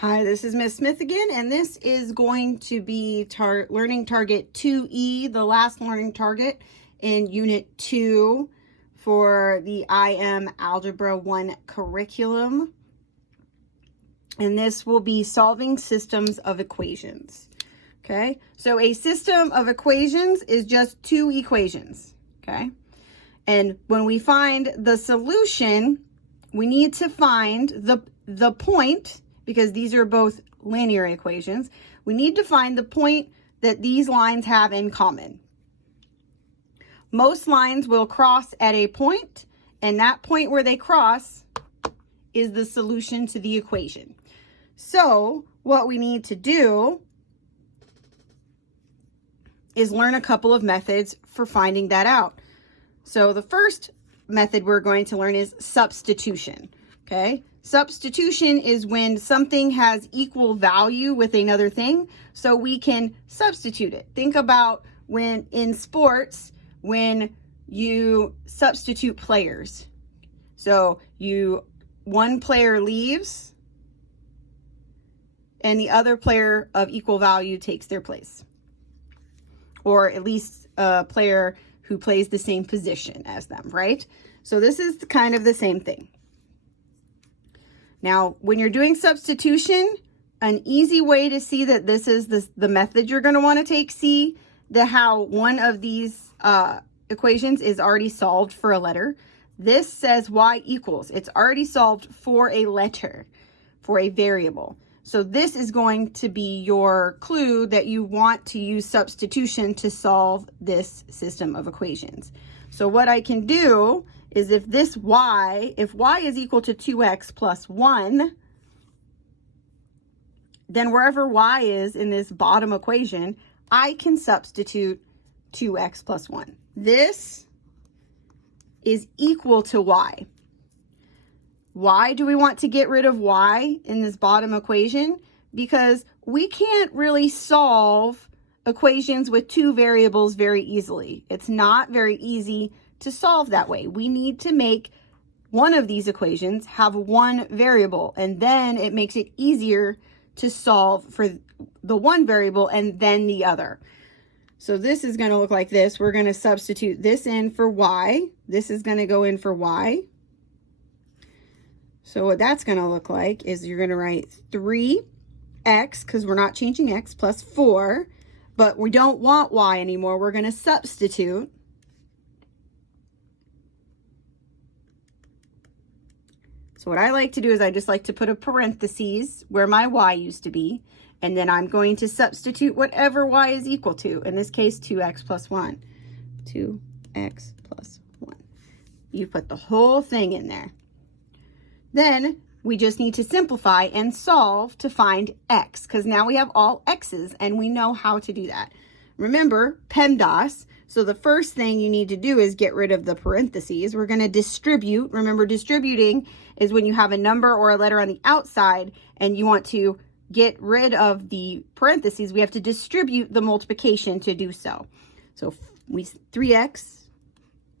Hi, this is Miss Smith again, and this is going to be Learning Target 2E, the last learning target in Unit 2 for the IM Algebra 1 curriculum. And this will be solving systems of equations. Okay, so a system of equations is just two equations. Okay, and when we find the solution, we need to find the point, because these are both linear equations. We need to find the point that these lines have in common. Most lines will cross at a point, and that point where they cross is the solution to the equation. So what we need to do is learn a couple of methods for finding that out. So the first method we're going to learn is substitution. Okay, substitution is when something has equal value with another thing, so we can substitute it. Think about when in sports, when you substitute players. So one player leaves and the other player of equal value takes their place, or at least a player who plays the same position as them, right? So this is kind of the same thing. Now, when you're doing substitution, an easy way to see that this is the method you're going to want to take, see how one of these equations is already solved for a letter. This says y equals. It's already solved for a letter, for a variable. So this is going to be your clue that you want to use substitution to solve this system of equations. So what I can do is if y is equal to 2x plus 1, then wherever y is in this bottom equation, I can substitute 2x plus 1. This is equal to y. Why do we want to get rid of y in this bottom equation? Because we can't really solve equations with two variables very easily. It's not very easy to solve that way. We need to make one of these equations have one variable, and then it makes it easier to solve for the one variable and then the other. So this is going to look like this. We're going to substitute this in for y. This is going to go in for y. So what that's going to look like is you're going to write 3x, because we're not changing x, plus 4, but we don't want y anymore. We're going to substitute. So what I like to do is I just like to put a parentheses where my y used to be, and then I'm going to substitute whatever y is equal to. In this case, 2x plus 1. 2x plus 1. You put the whole thing in there. Then we just need to simplify and solve to find x, because now we have all x's and we know how to do that. Remember, PEMDAS. So the first thing you need to do is get rid of the parentheses. We're going to distribute. Remember, distributing is when you have a number or a letter on the outside and you want to get rid of the parentheses. We have to distribute the multiplication to do so. So 3x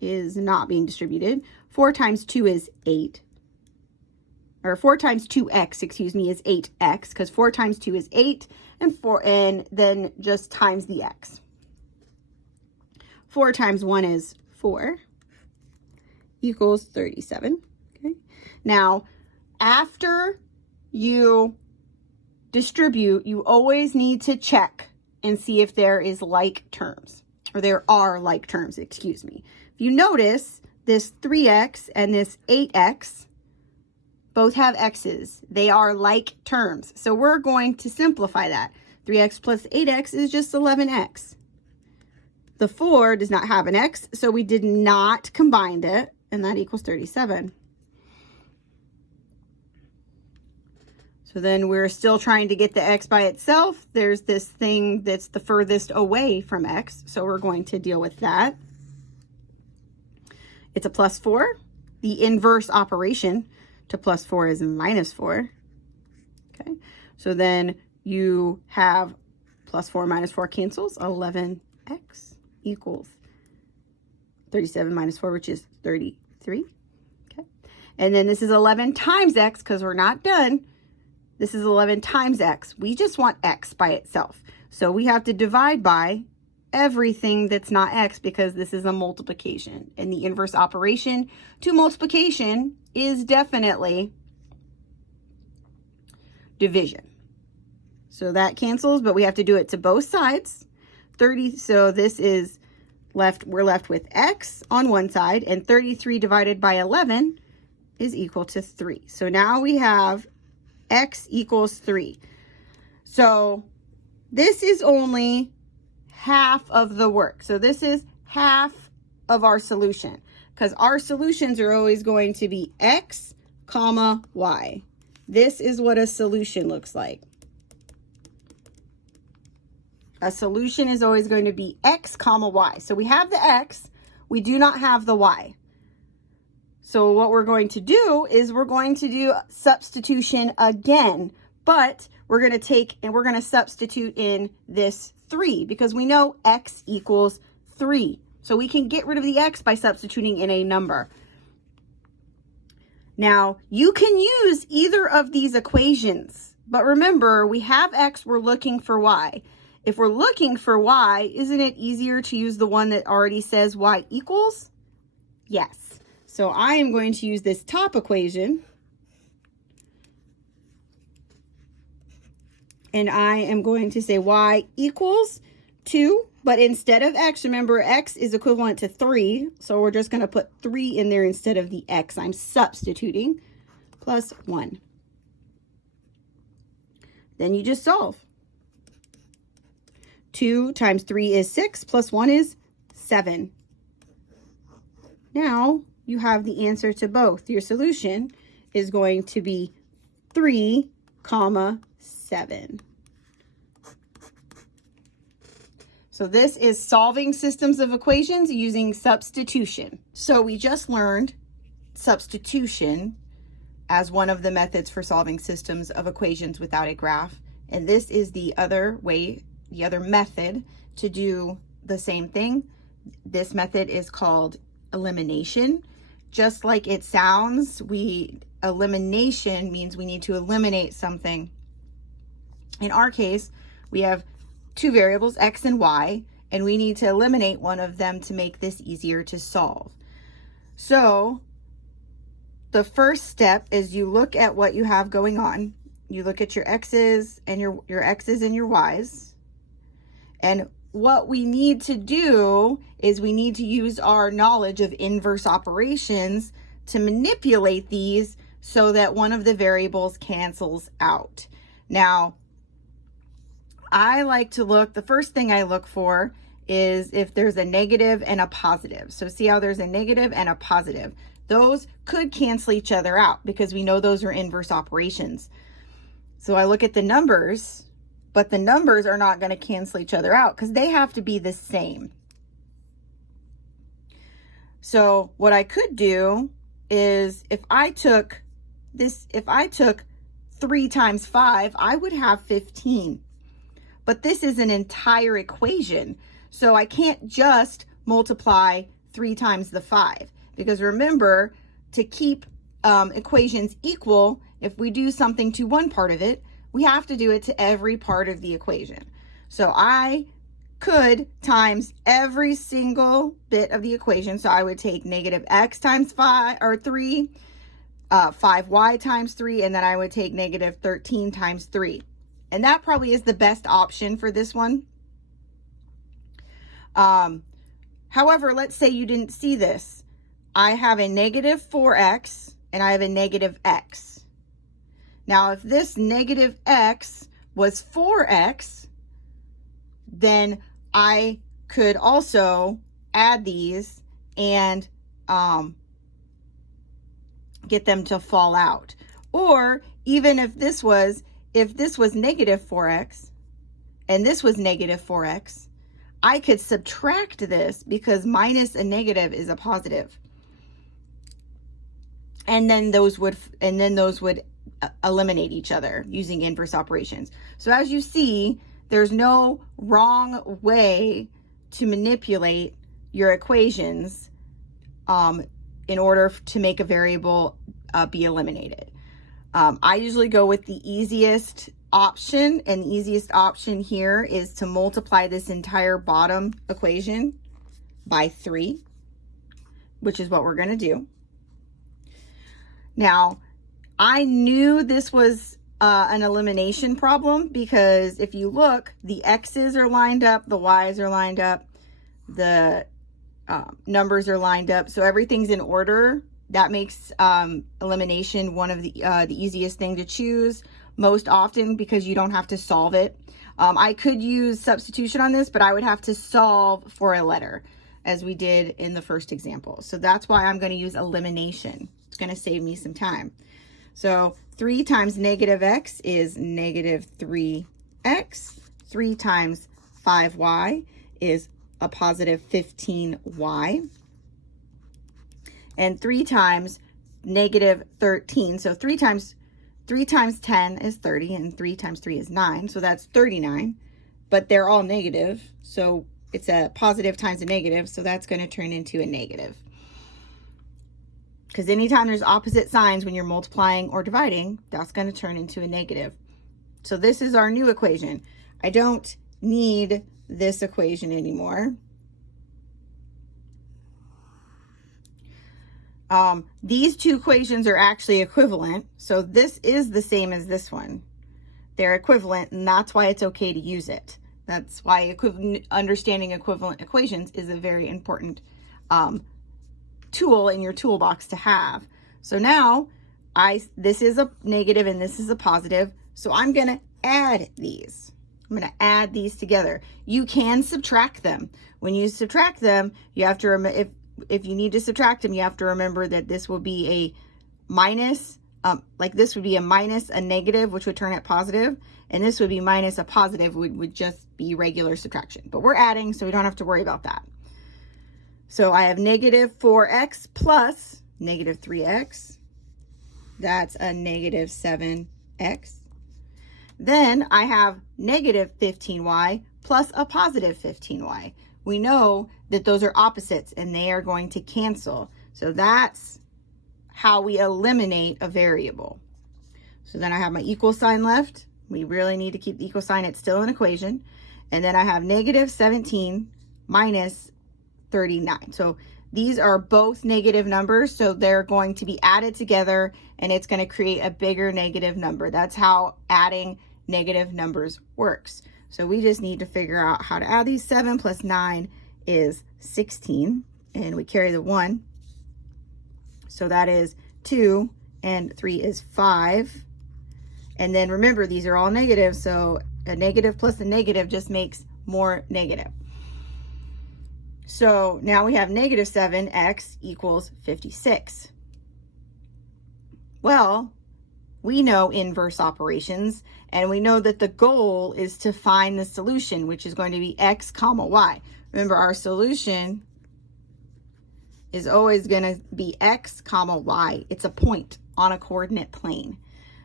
is not being distributed. 4 times 2 is 8. Or 4 times 2x, excuse me, is 8x, because 4 times 2 is 8, and then just times the x. 4 times 1 is 4, equals 37. Okay. Now, after you distribute, you always need to check and see if there is like terms, or there are like terms, excuse me. If you notice, this 3x and this 8x both have x's. They are like terms. So we're going to simplify that. 3x plus 8x is just 11x. The 4 does not have an x, so we did not combine it, and that equals 37. So then we're still trying to get the x by itself. There's this thing that's the furthest away from x, so we're going to deal with that. It's a plus 4. The inverse operation to plus 4 is minus 4. Okay, so then you have plus 4 minus 4 cancels. 11x equals 37 minus 4, which is 33. Okay, and then this is 11 times x, because we're not done. This is 11 times x. We just want x by itself. So we have to divide by everything that's not x because this is a multiplication. And the inverse operation to multiplication is definitely division. So that cancels, but we have to do it to both sides. 30, so this is left, we're left with x on one side, and 33 divided by 11 is equal to 3. So now we have x equals 3. So this is only half of the work. So this is half of our solution, because our solutions are always going to be x, comma, y. This is what a solution looks like. A solution is always going to be x, comma, y. So we have the x, we do not have the y. So what we're going to do is we're going to do substitution again, but we're going to take and we're going to substitute in this 3 because we know x equals 3. So we can get rid of the x by substituting in a number. Now, you can use either of these equations, but remember, we have x, we're looking for y. If we're looking for y, isn't it easier to use the one that already says y equals? Yes. So I am going to use this top equation, and I am going to say y equals 2, but instead of x, remember x is equivalent to 3, so we're just going to put 3 in there instead of the x. I'm substituting, plus 1. Then you just solve. 2 times 3 is 6, plus 1 is 7. Now you have the answer to both. Your solution is going to be 3, comma, 7. So this is solving systems of equations using substitution. So we just learned substitution as one of the methods for solving systems of equations without a graph. And this is the other way, the other method to do the same thing. This method is called elimination. Just like it sounds, elimination means we need to eliminate something. In our case, we have two variables, x and y, and we need to eliminate one of them to make this easier to solve. So the first step is you look at what you have going on. You look at your x's and your x's and your y's. And what we need to do is we need to use our knowledge of inverse operations to manipulate these so that one of the variables cancels out. Now, I like to look, the first thing I look for is if there's a negative and a positive. So see how there's a negative and a positive. Those could cancel each other out because we know those are inverse operations. So I look at the numbers, but the numbers are not going to cancel each other out because they have to be the same. So what I could do is if I took 3 times 5, I would have 15. But this is an entire equation. So I can't just multiply 3 times the 5. Because remember, to keep equations equal, if we do something to one part of it, we have to do it to every part of the equation. So I could times every single bit of the equation. So I would take negative x times 5 or 3, 5y times 3, and then I would take negative 13 times 3. And that probably is the best option for this one. However, let's say you didn't see this. I have a negative 4x and I have a negative x. Now, if this negative x was 4x, then I could also add these and get them to fall out. Or even if this was negative 4x and this was negative 4x, I could subtract this because minus a negative is a positive. And then those would eliminate each other using inverse operations. So as you see, there's no wrong way to manipulate your equations in order to make a variable be eliminated. I usually go with the easiest option, and the easiest option here is to multiply this entire bottom equation by 3, which is what we're going to do. Now, I knew this was an elimination problem because if you look, the x's are lined up, the y's are lined up, the numbers are lined up, so everything's in order. That makes elimination one of the easiest thing to choose most often because you don't have to solve it. I could use substitution on this, but I would have to solve for a letter as we did in the first example. So that's why I'm going to use elimination. It's going to save me some time. So 3 times negative x is negative 3x. 3 times 5y is a positive 15y. And 3 times negative 13. So 3 times 10 is 30, and 3 times 3 is 9. So that's 39, but they're all negative. So it's a positive times a negative. So that's going to turn into a negative. Because anytime there's opposite signs when you're multiplying or dividing, that's going to turn into a negative. So this is our new equation. I don't need this equation anymore. These two equations are actually equivalent. So this is the same as this one. They're equivalent, and that's why it's okay to use it. That's why understanding equivalent equations is a very important tool in your toolbox to have. So now this is a negative and this is a positive. So I'm going to add these. I'm going to add these together. You can subtract them. When you subtract them, you have to remember, if you need to subtract them, you have to remember that this will be a minus, like this would be a minus a negative, which would turn it positive, and this would be minus a positive, would just be regular subtraction. But we're adding, so we don't have to worry about that. So I have negative 4x plus negative 3x. That's a negative 7x. Then I have negative 15y plus a positive 15y. We know that those are opposites and they are going to cancel. So that's how we eliminate a variable. So then I have my equal sign left. We really need to keep the equal sign. It's still an equation. And then I have negative 17 minus 39. So these are both negative numbers, so they're going to be added together and it's going to create a bigger negative number. That's how adding negative numbers works. So we just need to figure out how to add these. 7 plus 9 is 16, and we carry the 1. So that is 2, and 3 is 5. And then remember, these are all negative, so a negative plus a negative just makes more negative. So now we have negative 7x equals 56. Well, we know inverse operations, and we know that the goal is to find the solution, which is going to be x comma y. Remember, our solution is always going to be x comma y. It's a point on a coordinate plane.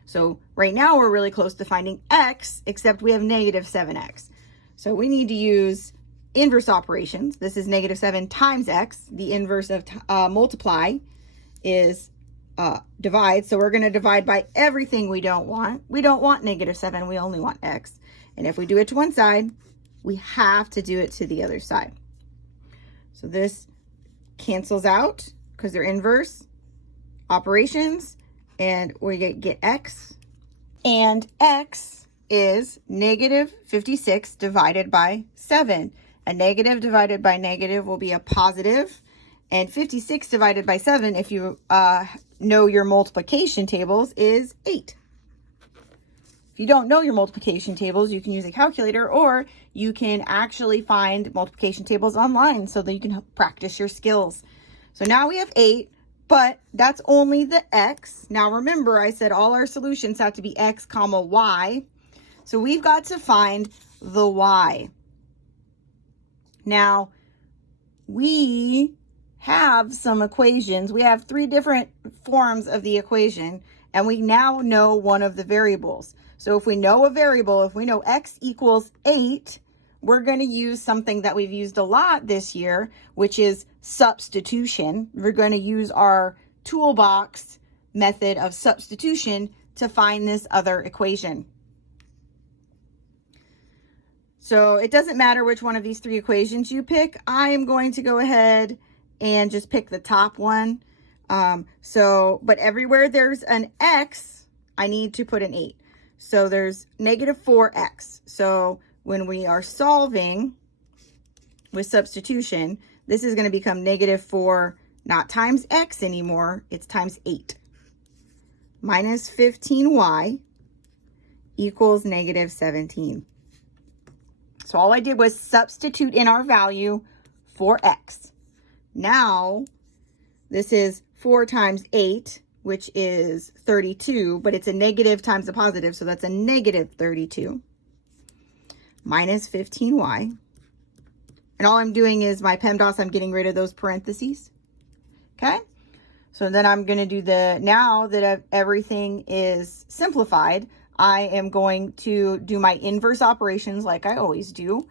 So right now we're really close to finding x, except we have negative 7x. So we need to use inverse operations. This is negative 7 times x. The inverse of multiply is divide. So we're going to divide by everything we don't want. We don't want negative 7. We only want x. And if we do it to one side, we have to do it to the other side. So this cancels out because they're inverse operations, and we get x. And x is negative 56 divided by 7. A negative divided by negative will be a positive, and 56 divided by 7, if you know your multiplication tables, is 8. If you don't know your multiplication tables, you can use a calculator, or you can actually find multiplication tables online so that you can practice your skills. So now we have 8, but that's only the x. Now remember, I said all our solutions have to be x comma y. So we've got to find the y. Now, we have some equations. We have 3 different forms of the equation, and we now know one of the variables. So if we know a variable, if we know x equals 8, we're going to use something that we've used a lot this year, which is substitution. We're going to use our toolbox method of substitution to find this other equation. So it doesn't matter which one of these three equations you pick. I am going to go ahead and just pick the top one. But everywhere there's an x, I need to put an 8. So there's negative 4x. So when we are solving with substitution, this is going to become negative 4, not times x anymore, it's times 8. Minus 15y equals negative 17. So all I did was substitute in our value for x. Now, this is 4 times 8, which is 32, but it's a negative times a positive, so that's a negative 32. Minus 15y. And all I'm doing is my PEMDAS, I'm getting rid of those parentheses. Okay? So then I'm going to do now that everything is simplified, I am going to do my inverse operations like I always do.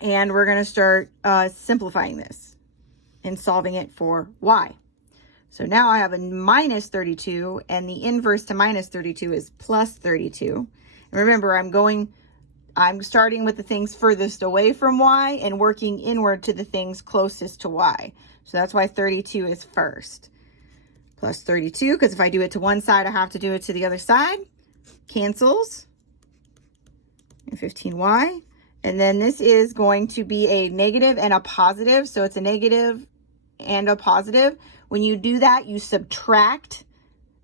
And we're going to start simplifying this and solving it for y. So now I have a minus 32, and the inverse to minus 32 is plus 32. And remember, I'm starting with the things furthest away from y and working inward to the things closest to y. So that's why 32 is first. Plus 32, because if I do it to one side, I have to do it to the other side. Cancels. And 15y. And then this is going to be a negative and a positive. So it's a negative and a positive. When you do that, you subtract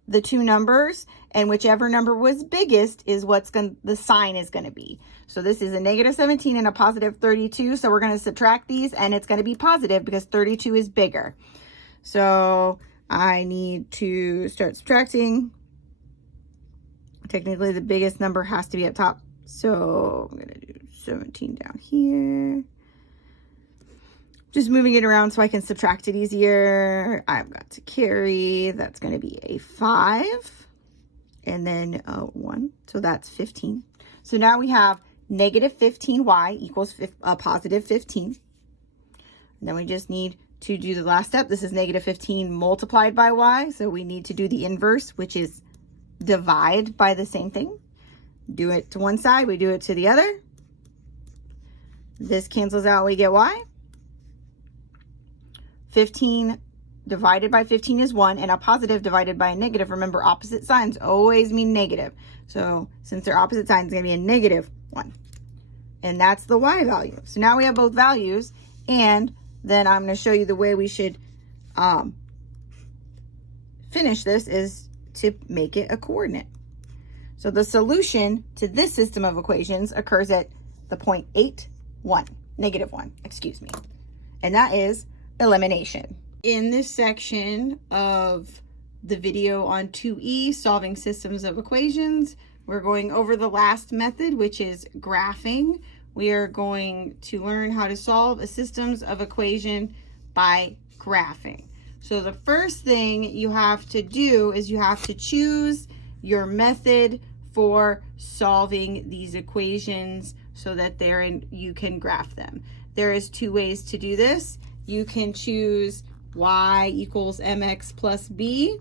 the two numbers, and whichever number was biggest is the sign is going to be. So this is a negative 17 and a positive 32. So we're going to subtract these, and it's going to be positive because 32 is bigger. So I need to start subtracting. Technically, the biggest number has to be up top. So I'm going to do 17 down here. Just moving it around so I can subtract it easier. I've got to carry. That's going to be a 5. And then a 1. So that's 15. So now we have negative 15y equals a positive 15. And then we just need to do the last step. This is negative 15 multiplied by y. So we need to do the inverse, which is divide by the same thing. Do it to one side, we do it to the other. This cancels out, we get y. 15 divided by 15 is 1, and a positive divided by a negative. Remember, opposite signs always mean negative. So since they're opposite signs, it's going to be a negative 1. And that's the y value. So now we have both values, and then I'm going to show you the way we should finish this is to make it a coordinate. So the solution to this system of equations occurs at the point 1, excuse me. And that is elimination. In this section of the video on 2E, solving systems of equations, we're going over the last method, which is graphing. We are going to learn how to solve a systems of equation by graphing. So the first thing you have to do is you have to choose your method for solving these equations so that you can graph them. There is 2 ways to do this. You can choose y equals mx plus b,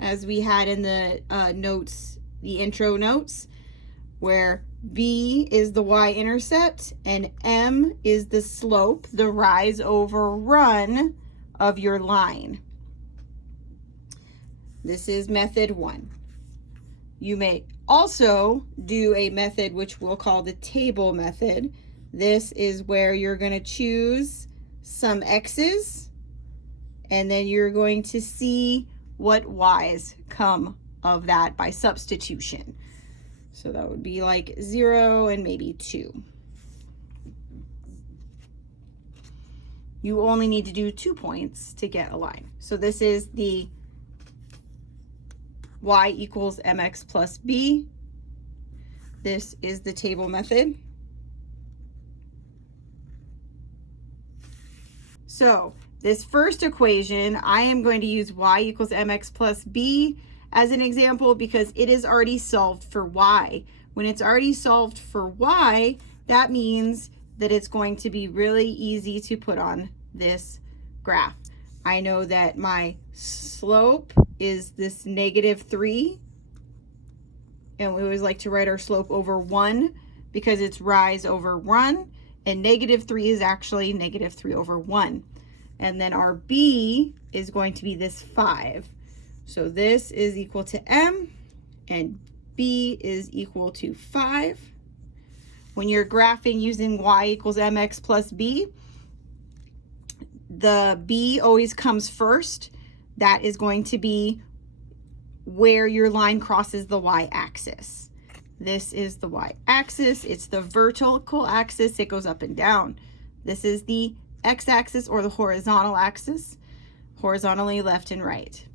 as we had in the notes, the intro notes, where b is the y-intercept and m is the slope, the rise over run of your line. This is method 1. You may also do a method which we'll call the table method. This is where you're going to choose some x's, and then you're going to see what y's come of that by substitution. So that would be like 0 and maybe 2. You only need to do 2 points to get a line. So this is the y equals mx plus b. This is the table method. So this first equation, I am going to use y equals mx plus b as an example because it is already solved for y. When it's already solved for y, that means that it's going to be really easy to put on this graph. I know that my slope is this -3. And we always like to write our slope over 1 because it's rise over run. And -3 is actually -3 over 1. And then our B is going to be this 5. So this is equal to M, and B is equal to 5. When you're graphing using y equals mx plus b, the B always comes first. That is going to be where your line crosses the y-axis. This is the y-axis. It's the vertical axis. It goes up and down. This is the x-axis, or the horizontal axis, horizontally left and right.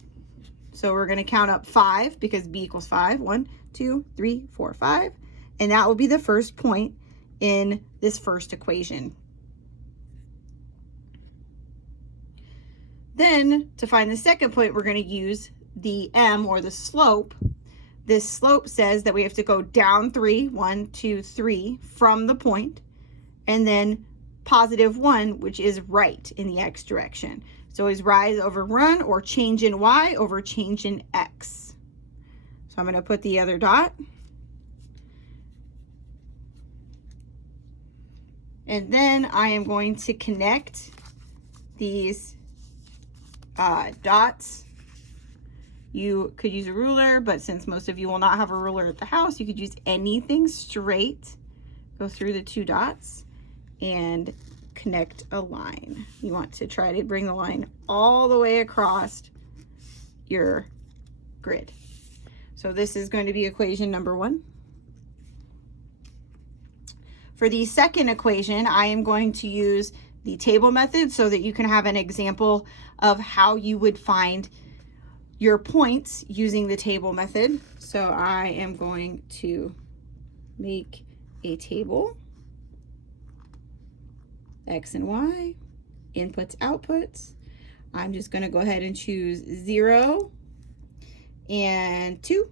So we're going to count up 5 because B equals 5. 1, 2, 3, 4, 5. And that will be the first point in this first equation. Then to find the second point, we're going to use the M, or the slope. This slope says that we have to go down 3, 1, 2, 3 from the point, and then +1, which is right in the x direction. So is rise over run, or change in y over change in x. So I'm going to put the other dot. And then I am going to connect these dots. You could use a ruler, but since most of you will not have a ruler at the house, you could use anything straight. Go through the 2 dots and connect a line. You want to try to bring the line all the way across your grid. So this is going to be equation number 1. For the second equation, I am going to use the table method so that you can have an example of how you would find your points using the table method. So I am going to make a table, X and Y, inputs, outputs. I'm just going to go ahead and choose 0 and 2,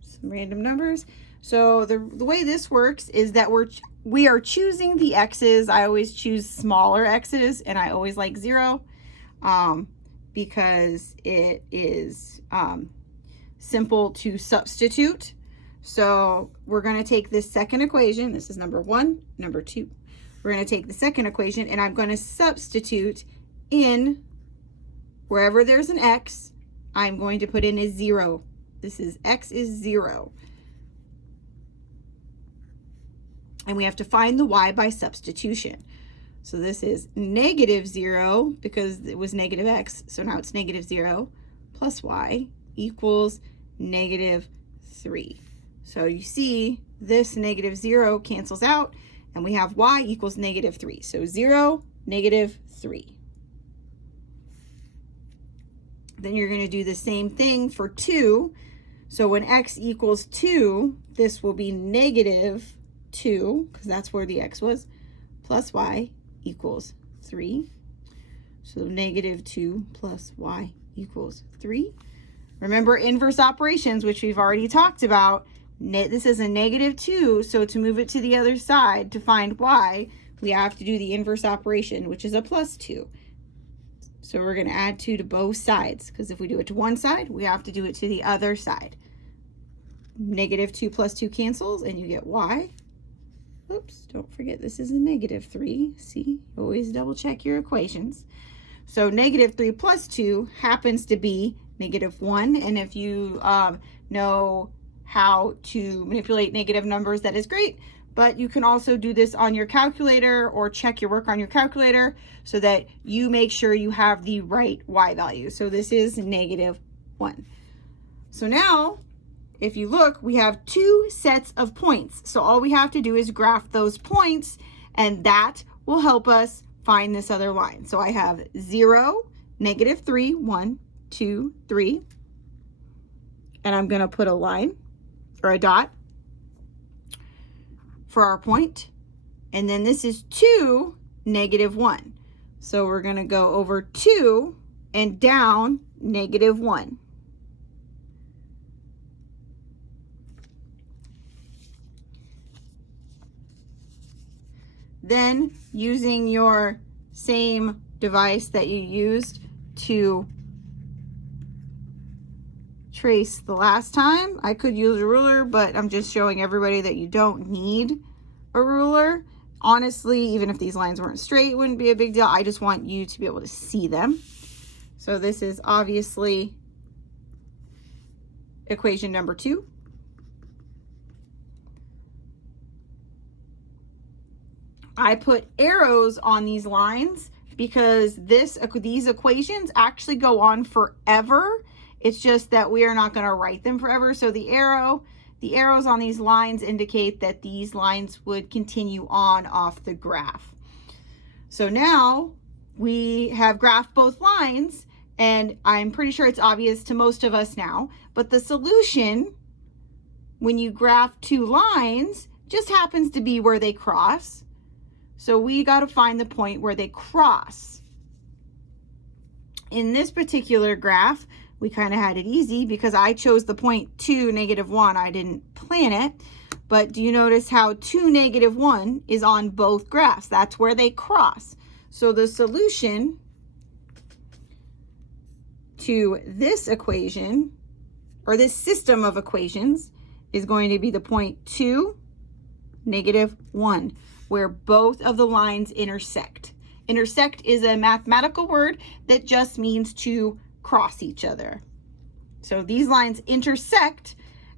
some random numbers. So the way this works is that we are choosing the X's. I always choose smaller X's, and I always like 0 because it is simple to substitute. So we're going to take this second equation. This is number 1, number 2. We're going to take the second equation, and I'm going to substitute in wherever there's an X. I'm going to put in a 0. This is X is 0. And we have to find the Y by substitution. So this is -0 because it was -X. So now it's -0 plus Y equals -3. So you see this -0 cancels out, and we have Y equals -3. So 0, -3. Then you're going to do the same thing for 2. So when X equals 2, this will be -2, because that's where the X was, plus Y equals 3. So -2 plus Y equals 3. Remember inverse operations, which we've already talked about. This is a -2, so to move it to the other side to find Y, we have to do the inverse operation, which is a +2. So we're going to add 2 to both sides, because if we do it to one side, we have to do it to the other side. -2 plus 2 cancels, and you get Y. Oops, don't forget this is a -3. See, always double check your equations. So -3 plus 2 happens to be -1. And if you know how to manipulate negative numbers, that is great. But you can also do this on your calculator, or check your work on your calculator so that you make sure you have the right Y value. So this is -1. So now, if you look, we have 2 sets of points. So all we have to do is graph those points, and that will help us find this other line. So I have 0, -3, 1, 2, 3. And I'm going to put a line, or a dot, for our point. And then this is 2, -1. So we're going to go over 2 and down -1. Then, using your same device that you used to trace the last time. I could use a ruler, but I'm just showing everybody that you don't need a ruler. Honestly, even if these lines weren't straight, it wouldn't be a big deal. I just want you to be able to see them. So this is obviously equation number 2. I put arrows on these lines because these equations actually go on forever. It's just that we are not going to write them forever. So the arrows on these lines indicate that these lines would continue on off the graph. So now we have graphed both lines, and I'm pretty sure it's obvious to most of us now, but the solution when you graph 2 lines just happens to be where they cross. So we got to find the point where they cross. In this particular graph, we kind of had it easy because I chose the point 2, -1. I didn't plan it. But do you notice how 2, -1 is on both graphs? That's where they cross. So the solution to this equation, or this system of equations, is going to be the point 2, -1, where both of the lines intersect. Intersect is a mathematical word that just means to cross each other. So these lines intersect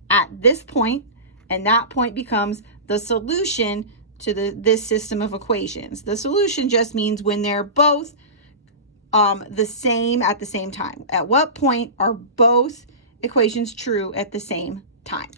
at this point, and that point becomes the solution to this system of equations. The solution just means when they're both the same at the same time. At what point are both equations true at the same time?